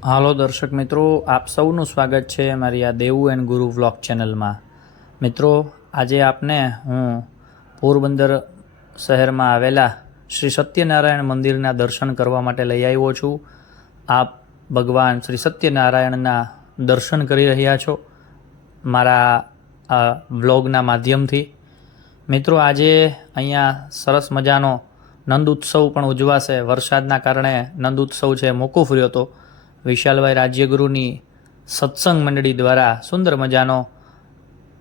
હાલો દર્શક મિત્રો, આપ સૌનું સ્વાગત છે મારી આ દેવું એન્ડ ગુરુ વ્લોગ ચેનલમાં। મિત્રો, આજે આપને હું પોરબંદર શહેરમાં આવેલા શ્રી સત્યનારાયણ મંદિરના દર્શન કરવા માટે લઈ આવ્યો છું। આપ ભગવાન શ્રી સત્યનારાયણના દર્શન કરી રહ્યા છો મારા આ વ્લોગના માધ્યમથી। મિત્રો, આજે અહીંયા સરસ મજાનો નંદ ઉત્સવ પણ ઉજવાશે। વરસાદના કારણે નંદ ઉત્સવ છે મોકૂફ રહ્યો હતો। વિશાલભાઈ રાજ્યગુરુની સત્સંગ મંડળી દ્વારા સુંદર મજાનો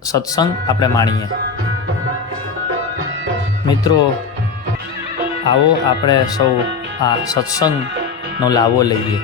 સત્સંગ આપણે માણીએ। મિત્રો, આવો આપણે સૌ આ સત્સંગનો લાવો લઈએ।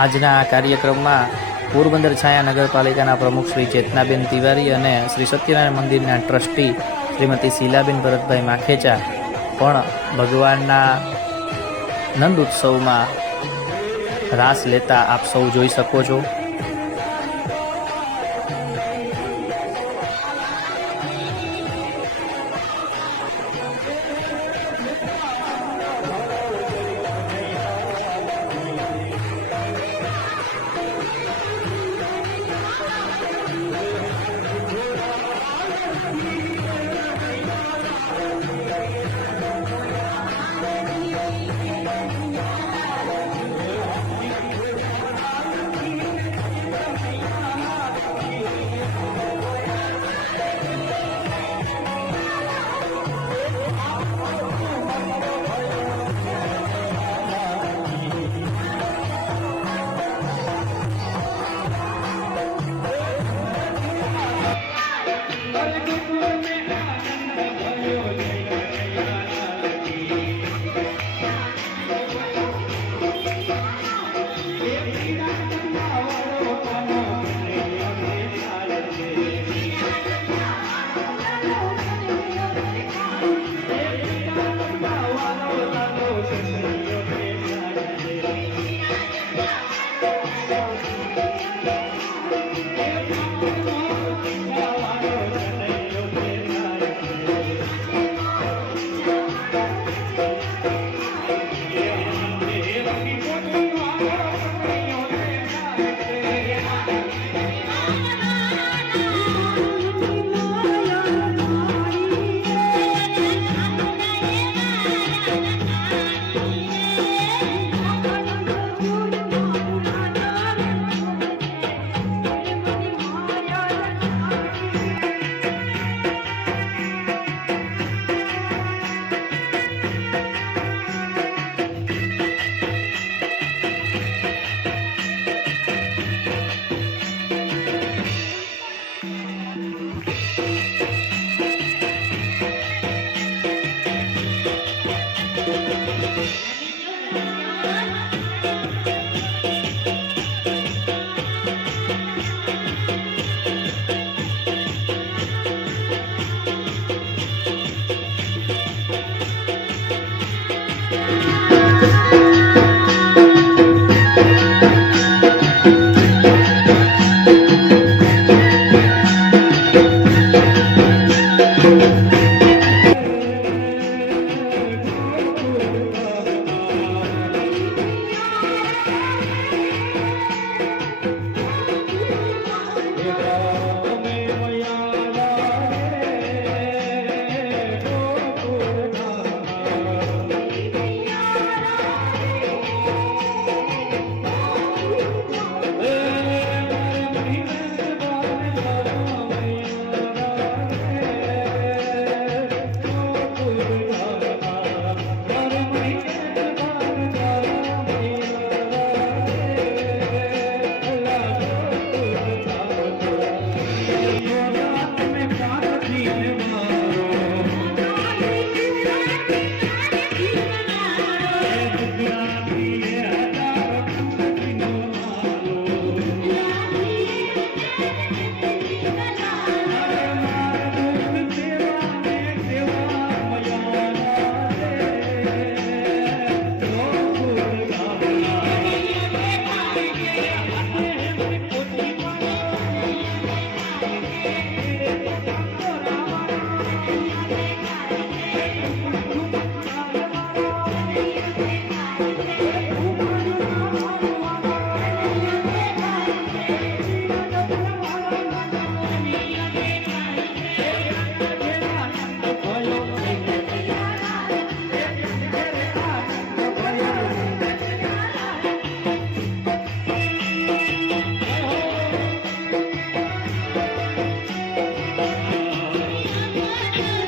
આજના આ કાર્યક્રમમાં પોરબંદર છાયા નગરપાલિકાના પ્રમુખ શ્રી ચેતનાબેન તિવારી અને શ્રી સત્યનારાયણ મંદિરના ટ્રસ્ટી શ્રીમતી શીલાબેન ભરતભાઈ માખેચા પણ ભગવાનના નંદ ઉત્સવમાં રાસ લેતા આપ સૌ જોઈ શકો છો।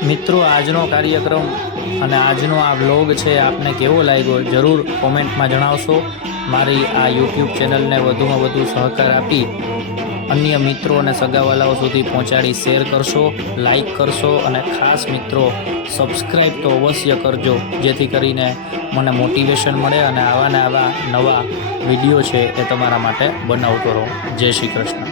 મિત્રો, આજનો કાર્યક્રમ અને આજનો આ વ્લોગ છે આપને કેવો લાગ્યો જરૂર કોમેન્ટમાં જણાવશો. મારી આ યુટ્યુબ ચેનલને વધુમાં વધુ સહકાર આપી અન્ય મિત્રો અને સગાવાલાઓ સુધી પહોંચાડી શેર કરશો, લાઈક કરશો અને ખાસ મિત્રો સબસ્ક્રાઈબ તો અવશ્ય કરજો, જેથી કરીને મને મોટિવેશન મળે અને આવા નવા વિડીયો છે એ તમારા માટે બનાવતો રહું. જય શ્રી કૃષ્ણ.